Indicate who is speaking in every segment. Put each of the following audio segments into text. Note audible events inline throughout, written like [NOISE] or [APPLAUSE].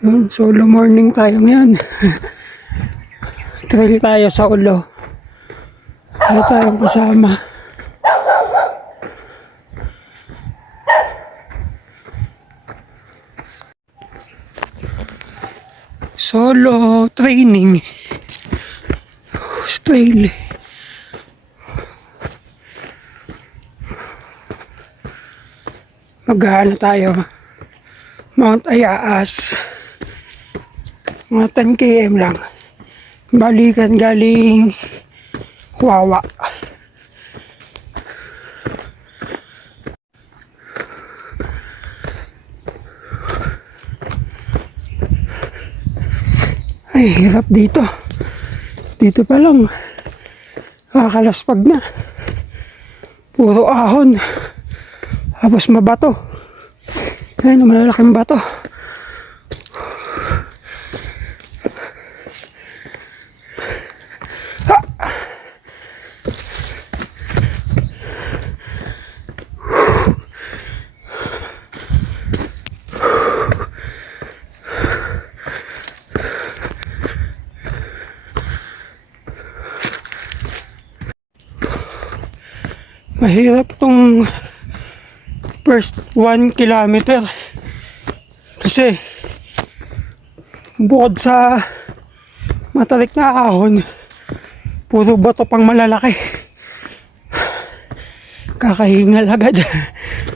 Speaker 1: Yun, solo morning tayo ngayon. [LAUGHS] Trail tayo sa ulo. Tayo tayong kasama. Solo training. Trail. Mag-ano tayo? Mount Ayaas. Mga 10 km lang. Balikan galing Wawa. Ay, hirap dito. Dito pa lang. Nakakalaspag na. Puro ahon. Tapos mabato. Ayun, malalaking bato. Mahirap tong first 1 kilometer. Kasi bukod sa matarik na ahon puro bato pang malalaki. Kakahingal agad [LAUGHS]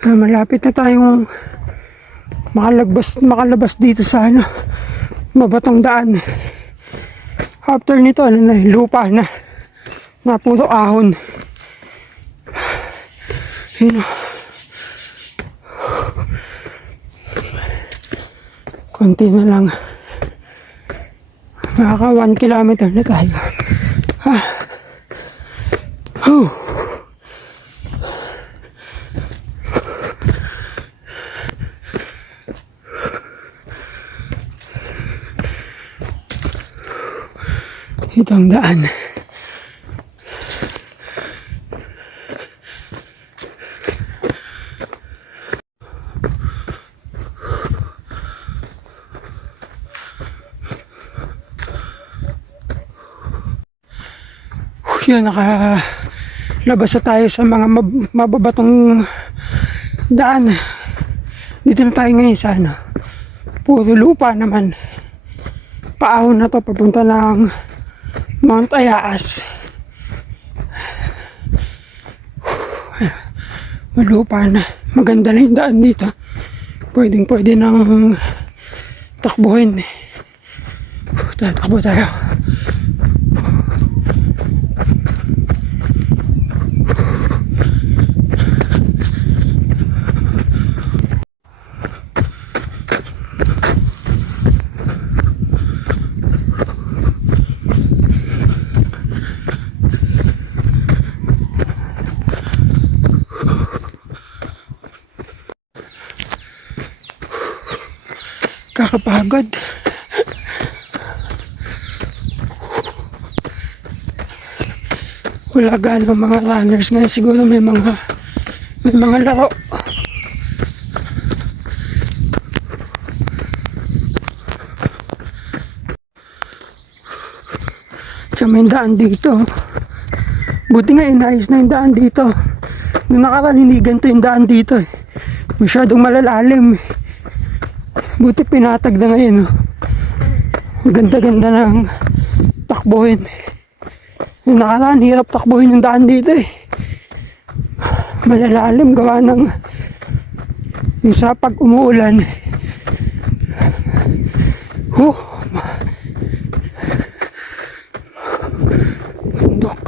Speaker 1: Ah, malapit na tayong makalabas, makalabas dito sa ano, mabatong daan. After nito, ano na, lupa na. Na puro ahon. Yun. Konti na lang. Nakaka 1 kilometer na tayo. Ito ang daan. Yun, naka labas na tayo sa mga mab- mababatong daan. Dito na tayo ngayon sa ano. Puro lupa naman. Paahon na to papunta ng Mount Ayaas. Malupa na. Maganda na yung daan dito. Pwedeng pwede nang takbuhin. Tatakbo tayo. Kakapagod. Wala gaano mga runners ngayon. Siguro may mga may mga laro. Sa may daan dito. Buti nga inayos na yung daan dito. Nung nakaranigan to yung daan dito eh. Masyadong malalalim eh. Buti pinatag na ngayon. Oh. Ganda-ganda ng takbuhin. Yung nakaraan, hirap takbuhin yung daan dito eh. Malalalim gawa ng yung sa pag umuulan. Huh. Bundok.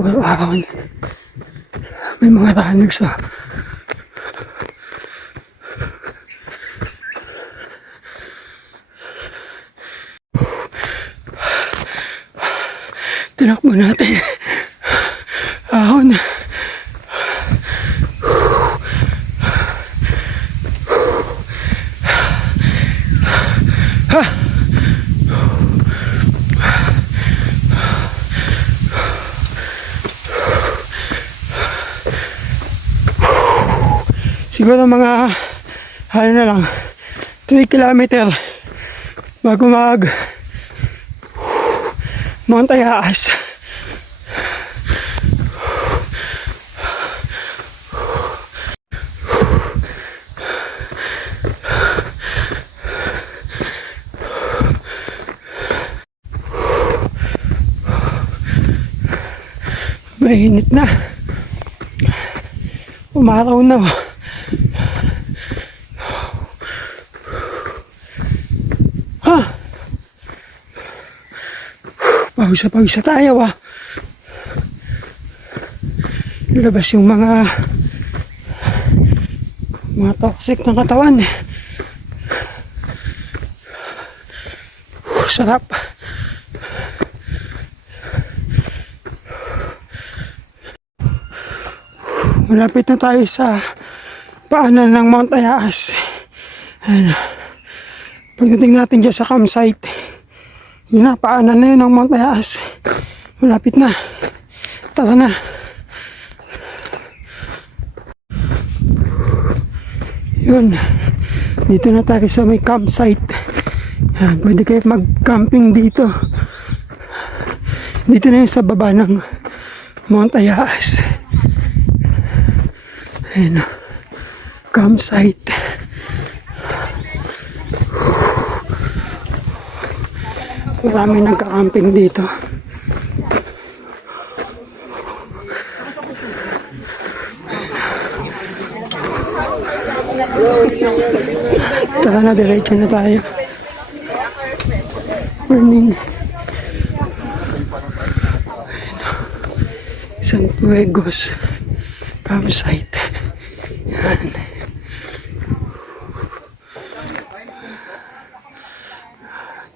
Speaker 1: Ahon. May mga runners ah. Tinakbo natin. Ahon. Ha! Siguro mga ano na lang 3 kilometer bago mag Mount Ayaas. Mainit na. Umaraw na. oh. Ha? Pawisa pawisa tayo ah. Labas yung mga mga toxic ng katawan. Sarap. Malapit na tayo sa paanan ng Mount Ayaas. Ano. Pagdating natin dyan sa campsite, yun na, paanan na yun ng Mount Ayaas. Malapit na. Tara na. Yun. Dito na tayo sa may campsite. Yan, pwede kayo mag-camping dito. Dito na yun sa baba ng Mount Ayaas. Ayan. Campsite. Marami nagka-camping dito. Tara na, diretso na tayo. Morning. Santuegos campsite. Yan. [LAUGHS]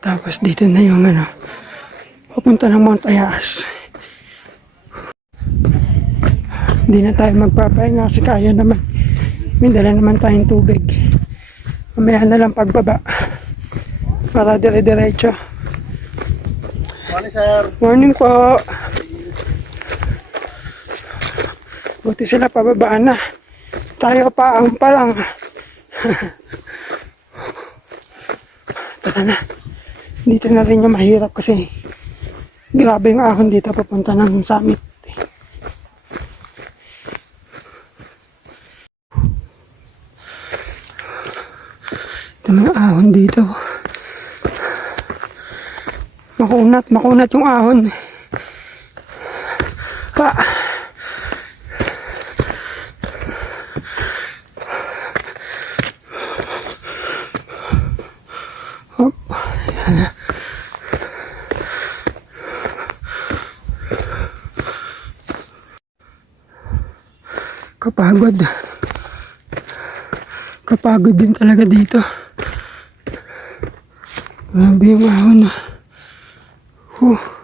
Speaker 1: Tapos dito na yung ano, papunta ng Mount Ayaas. Hindi na tayo magpapahinga kasi kaya naman. May dala naman tayong tubig. Mamaya na lang pagbaba. Para dire-diretso.
Speaker 2: Morning, sir.
Speaker 1: Morning po. Buti sila pababaan na. Tayo pa ang pa lang. Tara na. Dito na rin yung mahirap kasi grabe yung ahon dito papunta ng summit. Ito mga ahon dito. Makunat, makunat yung ahon. Pa. Kapagod. Kapagod din talaga dito. Grabe yung ahon. Huh.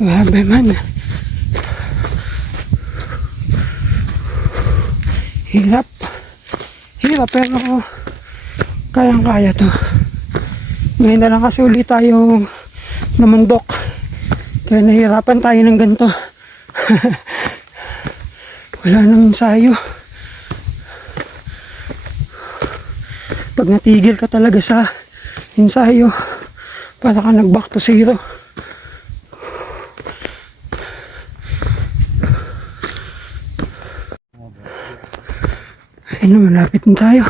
Speaker 1: Grabe man. Hirap. Hirap pero kayang-kaya to. Ngayon na lang kasi ulit tayo namundok. Kaya nahirapan tayo ng ganito. [LAUGHS] Wala nang ensayo. Pag natigil ka talaga sa ensayo, para ka nag back to zero. Ayun na, malapit na tayo.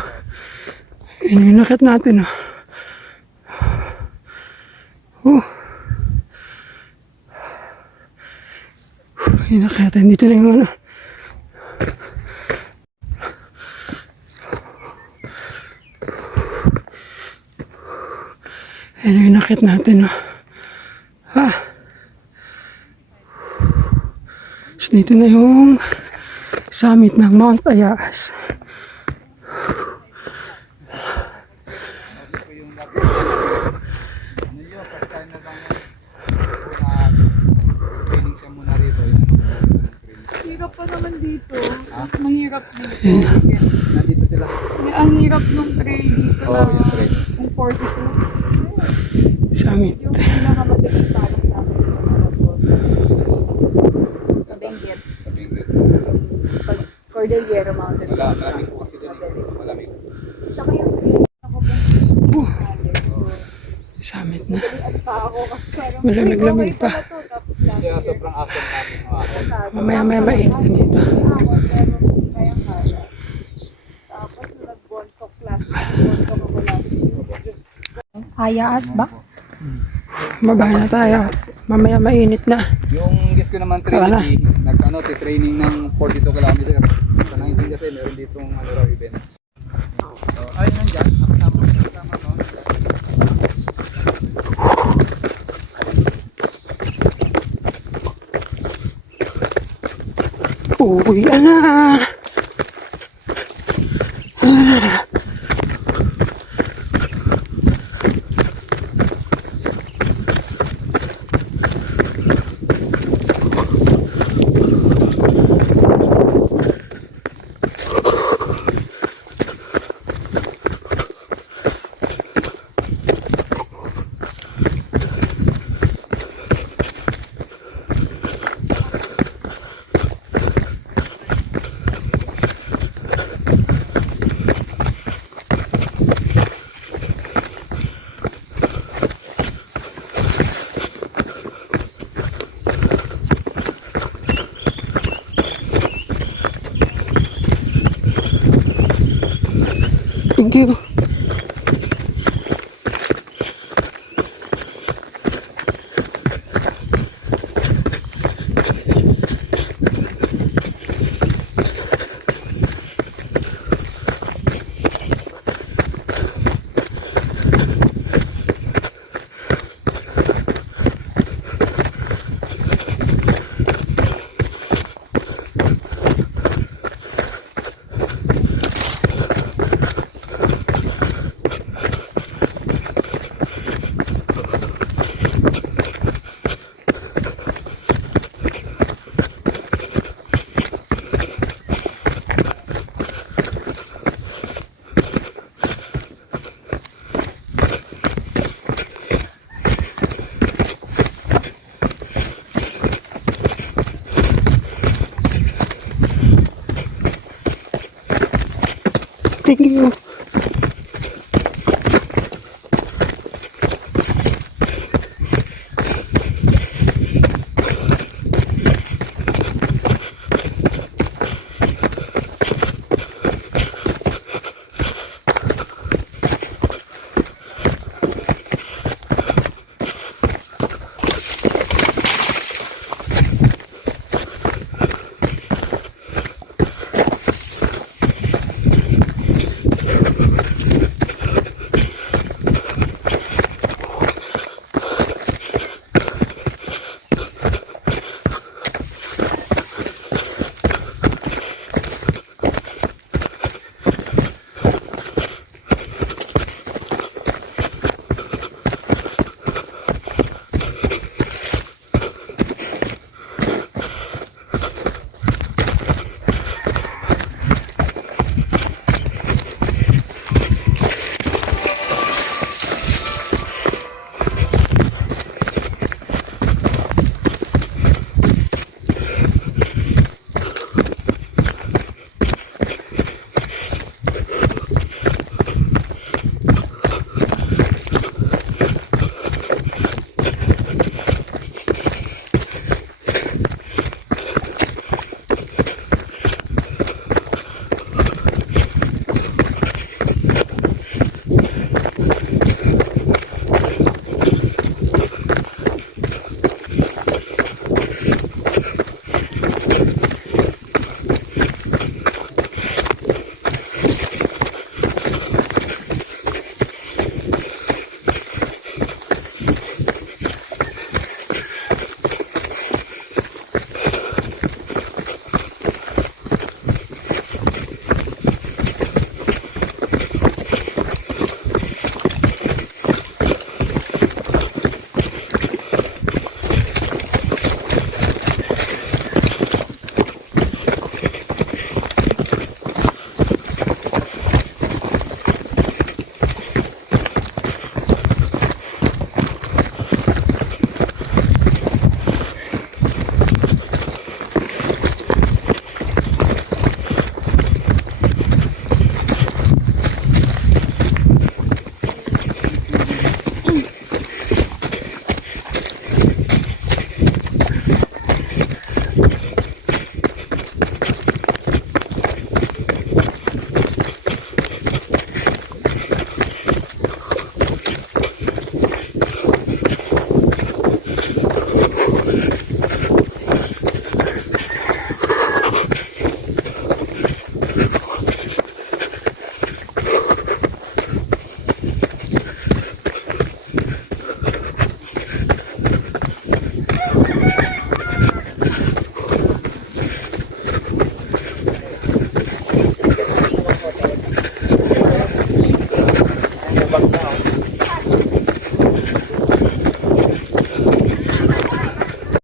Speaker 1: Ayun yung nakit natin. Oh. Oh. Pinakita, dito lang yung ano. Ayan yung nakit natin, no. Ha? So, dito na yung summit ng Mount
Speaker 3: Ayaas. Mahirap dito.
Speaker 2: Nandito sila.
Speaker 3: Ang hirap nung trail dito
Speaker 2: Oo,
Speaker 3: na
Speaker 2: yung trail.
Speaker 3: kung 42.
Speaker 1: Summit.
Speaker 3: Yung pinakamadaling parang sa akin sa Malabon. Sa Benguet. Pag Cordillera Mountain.
Speaker 2: Wala, malamig po kasi dyan. eh. Malamig.
Speaker 3: Tsaka yung
Speaker 1: Oh, summit na.
Speaker 3: At pa
Speaker 2: Kaya sobrang asam namin. mga ako.
Speaker 1: Mamaya maya mainit na dito.
Speaker 3: Year. Hayaas ba?
Speaker 1: Baba na tayo. Mamaya mainit na.
Speaker 2: Yung guess ko naman Trinity, nag-ano, training ng 42 kilometer. Sa 19 kasi meron ditong ano raw event. So, ay, nandyan. Nakasama ko kasama, no?
Speaker 1: Uwi na.